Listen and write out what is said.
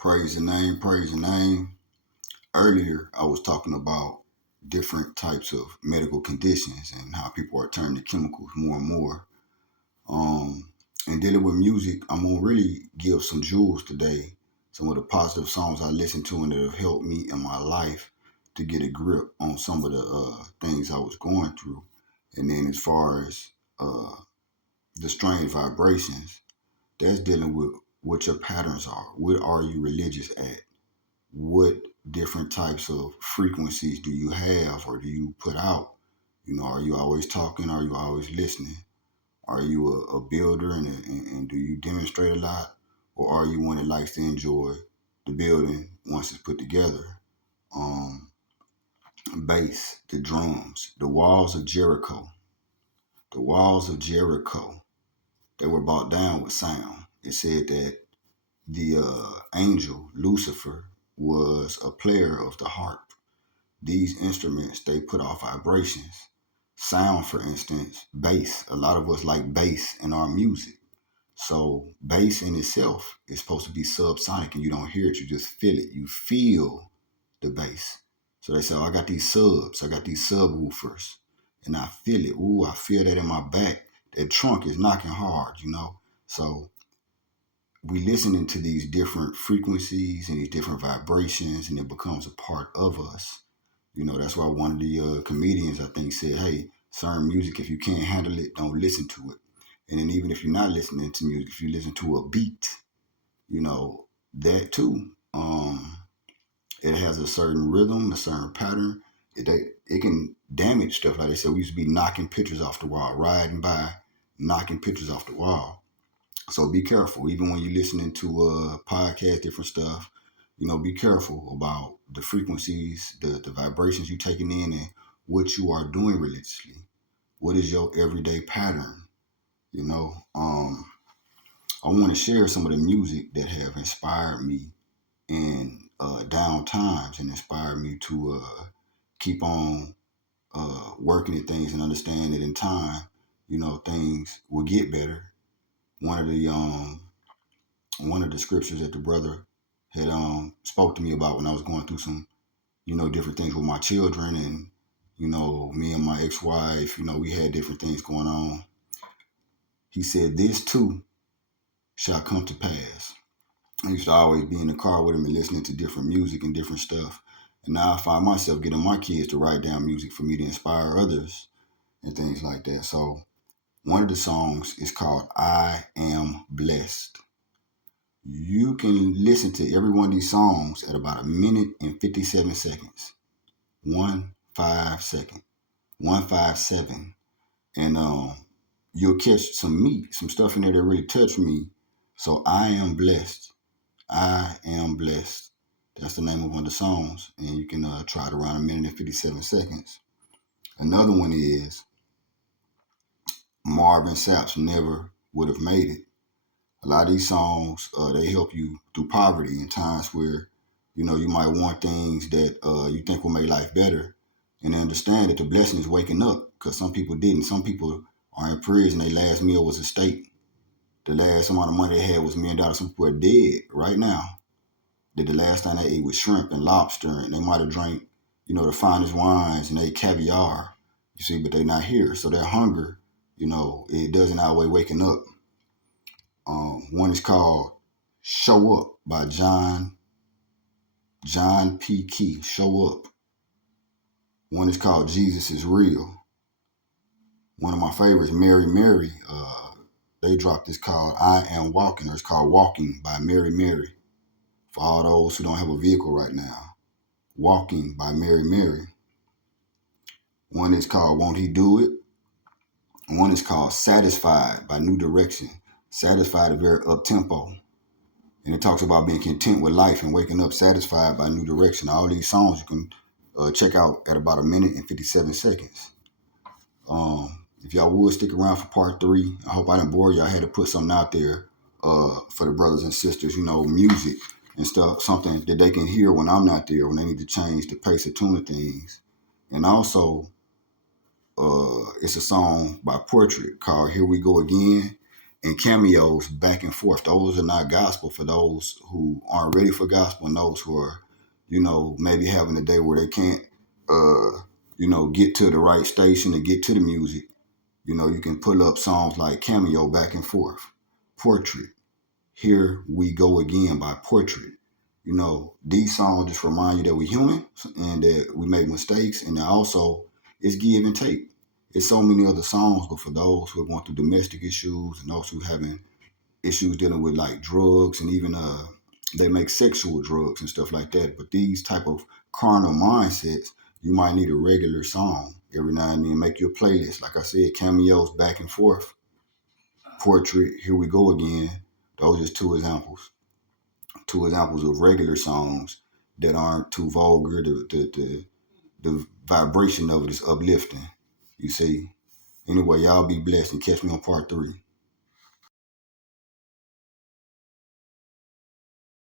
Praise the name, praise the name. Earlier, I was talking about different types of medical conditions and how people are turning to chemicals more and more. Um, and dealing with music, I'm gonna really give some jewels today. Some of the positive songs I listened to and that have helped me in my life to get a grip on some of the things I was going through. And then as far as uh, the strange vibrations, that's dealing with what your patterns are. What are you religious at? What different types of frequencies do you have or do you put out? Are you always talking? Are you always listening? Are you a builder and do you demonstrate a lot? Or are you one that likes to enjoy the building once it's put together? Um, Bass, the drums, the walls of Jericho. The walls of Jericho, they were brought down with sound. It said that the angel, Lucifer, was a player of the harp. These instruments, they put off vibrations. Sound, for instance, bass. A lot of us like bass in our music. So bass in itself is supposed to be subsonic and you don't hear it, you just feel it. You feel the bass. So they say, oh, I got these subs, I got these subwoofers, and I feel it. Ooh, I feel that in my back. That trunk is knocking hard. So we listening to these different frequencies and these different vibrations and it becomes a part of us. That's why one of the comedians, I think, said, hey, certain music, if you can't handle it, don't listen to it. And then even if you're not listening to music, if you listen to a beat, that too, it has a certain rhythm, a certain pattern. It can damage stuff. Like they said, we used to be knocking pictures off the wall, riding by, knocking pictures off the wall. So be careful. Even when you're listening to podcasts, different stuff, be careful about the frequencies, the vibrations you're taking in and what you are doing religiously. What is your everyday pattern? You know, um, I want to share some of the music that have inspired me in down times and inspired me to keep on working at things and understand that in time, things will get better. One of the one of the scriptures that the brother had spoke to me about when I was going through some, different things with my children and, me and my ex-wife, we had different things going on. He said, this too shall come to pass. I used to always be in the car with him and listening to different music and different stuff. And now I find myself getting my kids to write down music for me to inspire others and things like that. So one of the songs is called I Am Blessed. You can listen to every one of these songs at about a minute and 57 seconds. 1 5 second. 1 5 7. And you'll catch some meat, some stuff in there that really touched me. So I am blessed. I am blessed. That's the name of one of the songs. And you can try it around a minute and 57 seconds. Another one is Marvin Sapp's Never Would Have Made It. A lot of these songs, they help you through poverty in times where, you might want things that you think will make life better. And understand that the blessing is waking up because some people didn't. Some people are in prison. Their last meal was a steak. The last amount of money they had was $1 million. Some people are dead right now. That the last time they ate was shrimp and lobster and they might have drank, the finest wines and ate caviar. You see, but they're not here. So that hunger, it doesn't outweigh waking up. One is called Show Up by John P. Key. Show Up. One is called Jesus is Real. One of my favorites, Mary Mary. They dropped this called I Am Walking, or it's called Walking by Mary Mary. For all those who don't have a vehicle right now. Walking by Mary Mary. One is called Won't He Do It? One is called Satisfied by New Direction. Satisfied is very up-tempo. And it talks about being content with life and waking up satisfied by New Direction. All these songs you can check out at about a minute and 57 seconds. If y'all would stick around for part 3, I hope I didn't bore y'all. I had to put something out there for the brothers and sisters, music and stuff, something that they can hear when I'm not there, when they need to change the pace of tune of things. And also, it's a song by Portrait called Here We Go Again. and cameos back and forth. Those are not gospel for those who aren't ready for gospel and those who are, maybe having a day where they can't, get to the right station to get to the music. You can pull up songs like Cameo back and forth, Portrait, Here We Go Again by Portrait. These songs just remind you that we're human and that we make mistakes, and also it's give and take. It's so many other songs, but for those who are going through domestic issues and those who having issues dealing with like drugs and even they make sexual drugs and stuff like that. But these type of carnal mindsets, you might need a regular song every now and then. Make your playlist. Like I said, cameos back and forth. Portrait, Here We Go Again. Those are just two examples. Two examples of regular songs that aren't too vulgar. The vibration of it is uplifting. You see. Anyway, y'all be blessed and catch me on part 3.